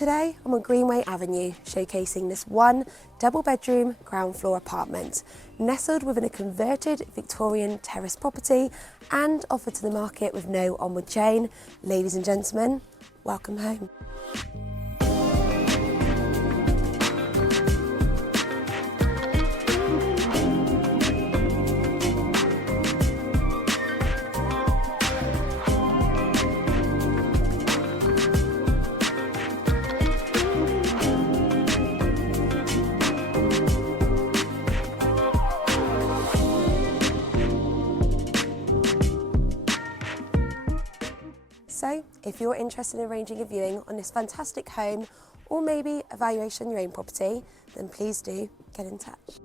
Today I'm on Greenway Avenue, showcasing this one double-bedroom ground floor apartment, nestled within a converted Victorian terrace property and offered to the market with no onward chain. Ladies and gentlemen, welcome home. So, if you're interested in arranging a viewing on this fantastic home, or maybe a valuation on your own property, then please do get in touch.